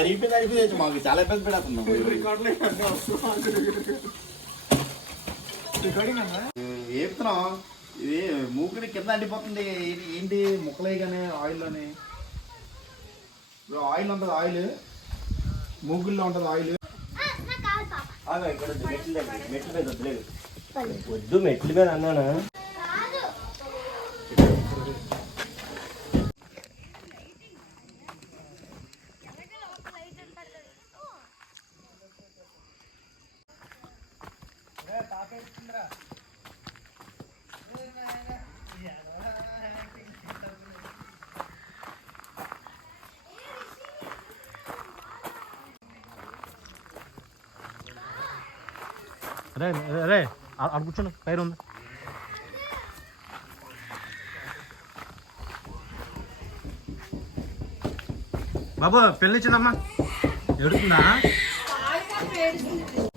అరిగిపోయింది అరిగిపోయింది మాకు చాలా ఇబ్బంది పెడుతున్నాం ఏపుతున్నాం? ఇది మూకుడి కింద అంటిపోతుంది. ఇది ఏంటి ముక్కలే కానీ ఆయిల్లోని ఇప్పుడు ఆయిల్ ఉంటుంది ఆయిల్ మూగుల్లో ఉంటుంది ఆయిల్ ఆగా, ఇక్కడ వద్దు, మెట్ల మెట్ల మీద వద్దులేదు వద్దు మెట్ల మీద అన్నానా? రే రే అక్కడ కూర్చోండి పైరు ఉంది. బాబు పెళ్ళిచ్చిందమ్మా ఎడుతుందా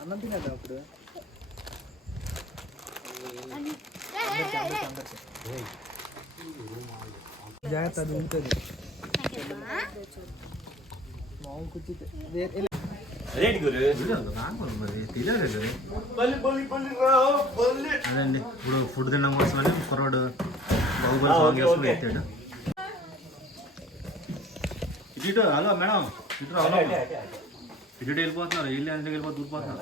అన్నం తినేద్దాం అప్పుడు జాగ్రత్త అది ఉంటుంది మామూలు కూర్చుంటే అదేంటి గురు అదండి ఇప్పుడు ఫుడ్ తినడం కోసమని కుర్రాడు బాహుబలి ఆ, సాంగ్ ఓకే, వేసుకుని ఓకే. ఎత్తాడు ఇటు ఇటు హలో మేడం ఇటు రా, హలో ఇటు వెళ్ళిపోతున్నారు ఇల్లు ఎందుకు వెళ్ళిపోతే దూరిపోతున్నారు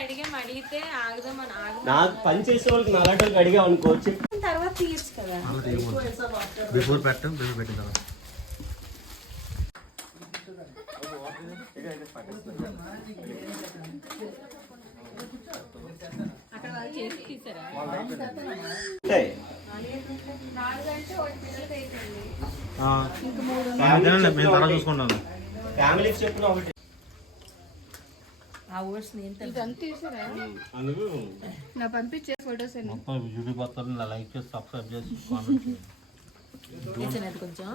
అడిగాం అడిగితే ఆగుదాం నాకు పని చేసే వాళ్ళకి నాలాంటి వాళ్ళకి అడిగా అనుకో చెప్పి. తర్వాత తీయచ్చు కదా. బిఫోర్ పెట్టం బిఫోర్ పెట్టిన తర్వాత. అక్కడ ఫ్యామిలీకి చెప్పిన ఒకటి ఆ ఊర్స్ నేను ఇదంతా తీసారా అందుకు నా పంపించే ఫొటోస్ అన్ని మొత్తం యూట్యూబ్ వస్తారు ఇలా లైక్ చేసి సబ్స్క్రైబ్ చేసి కామెంట్ చేయండి కొంచెం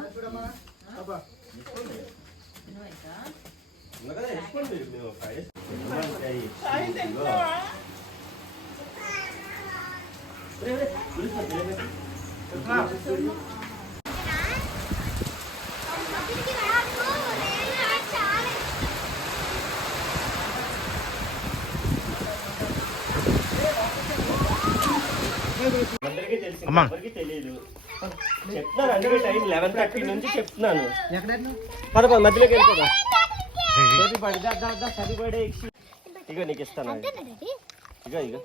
ఉన్నదా? వేసుకోండి అమ్మా. తెలియదు చెప్తున్నాను అందుకే టైం లెవెన్ థర్టీ నుంచి చెప్తున్నాను. ఎక్కడైనా? పద పద మధ్యలోకి వెళ్ళిపోదాం. ఇచ్చి ఇగో నీకు ఇస్తాను. ఇగో ఇగో.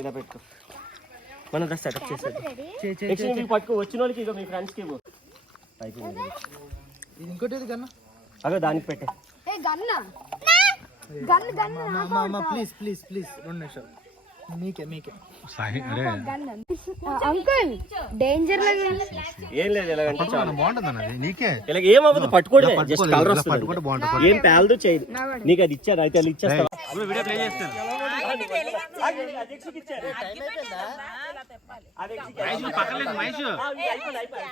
ఇలా పెట్టుకో. మనం దా సెటప్ చేసేది మీకు పట్టుకో. వచ్చిన వాళ్ళకి ఇగో మీ ఫ్రెండ్స్కి ఇవ్వు. ఇంకోటి అగో దానికి పెట్టే. ఏ గన్న? గన్ గన్ అమ్మ ప్లీజ్ ప్లీజ్ ప్లీజ్ రెండు నిమిషాలు. మీకే మీకే అంకుల్ డేంజర్ ఏం లేదు ఇలాగంటే చాలు బాగుంటుంది అన్నది నీకే ఇలాగ ఏం అవ్వదు పట్టుకోవడమే ఇలా జస్ట్ కలర్ ఇలా వస్తుంది పట్టుకుంటే బాగుంటుంది. ఏం పేలదు చేయదు నీకు అది ఇచ్చారు అయితే అది ఇచ్చేస్తా వీడియో ప్లే చేస్తాను పక్కన లేదు మహేష్ ఎల్లో ఉందా ఎల్లో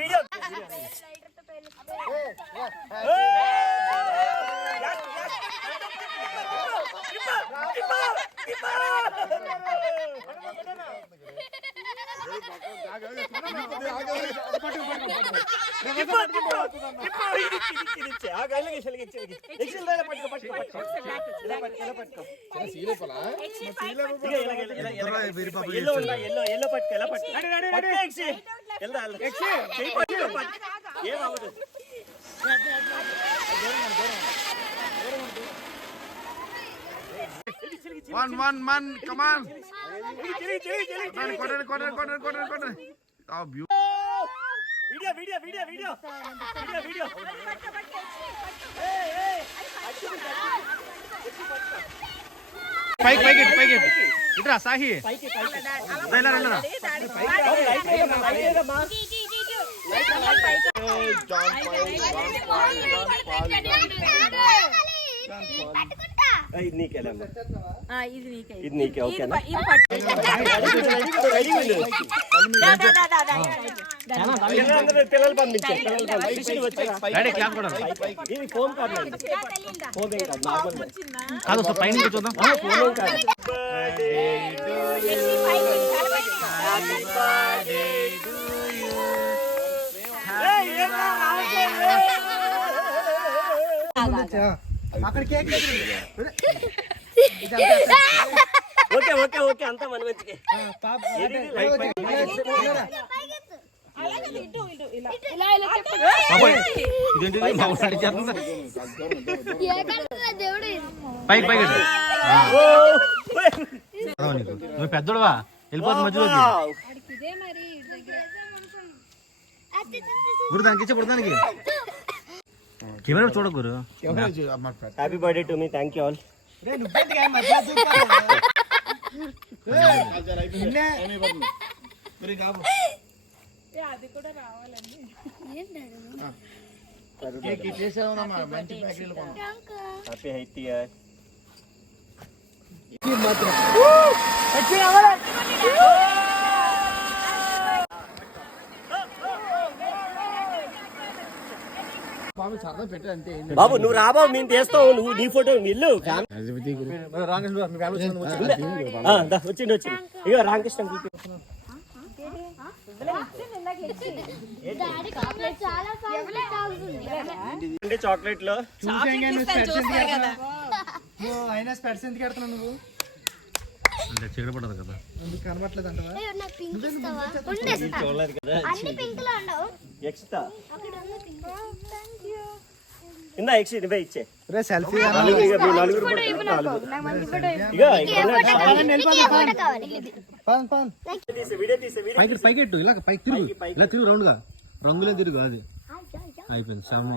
ఎల్లో పట్టుకో ఎలా పట్టుకో పట్టుకో ఎక్సి వెళ్దా ఎక్సి చెయ్యి పట్టుకో పట్టుకో ఏం అవ్వదు వన్ వన్ వన్ కమాన్ కొట్టండి కొట్టండి కొట్టండి కొట్టండి కొట్టండి. Video video video video. Video video. పైకి పైకి పైకి ఇట్రా సాహి. పైకి. ఇది నీకేనా ఆ, ఇది నీకే ఇది నీకే ఓకేనా. పిల్లలు పంపించారు ఫోన్ కాదు ఫోన్ పైన చూద్దాం ఏం కాదు ఓకే ఓకే ఓకే అంతా మన మంచికి పైకి. పైకి. నువ్వు పెద్దోడువా? వెళ్ళిపోతుంది మధ్యలోకి! గురు దానికి ఇచ్చే గురు దానికి camera చూడకూరు happy birthday to me thank you all happy Hayath year బాబు నువ్వు రాబాబు మేము తీస్తావు నువ్వు నీ ఫోటో ఇల్లు. వచ్చింది వచ్చింది ఇగో రామకృష్ణ చాలా అంటే చాక్లెట్లో అయినా స్పెట్స్ ఎందుకు పెడుతున్నావు నువ్వు అంటే చీకటి పడదు కదా. నీకు కనబట్లేదు అంటవా చూడలేదు కదా. అన్ని పింక్లో ఉండవు. ఎక్స్ట్రా అక్కడ ఉంది పింక్ థ్యాంక్ యూ ఇందా ఎక్స్ ఇచ్చే. రే సెల్ఫీ పైకి పైకి ఎట్టు ఇలా పైకి తిరుగు. ఇలా తిరుగు రౌండ్గా. రంగులే తిరుగు అది. అయిపోయింది శ్యామ.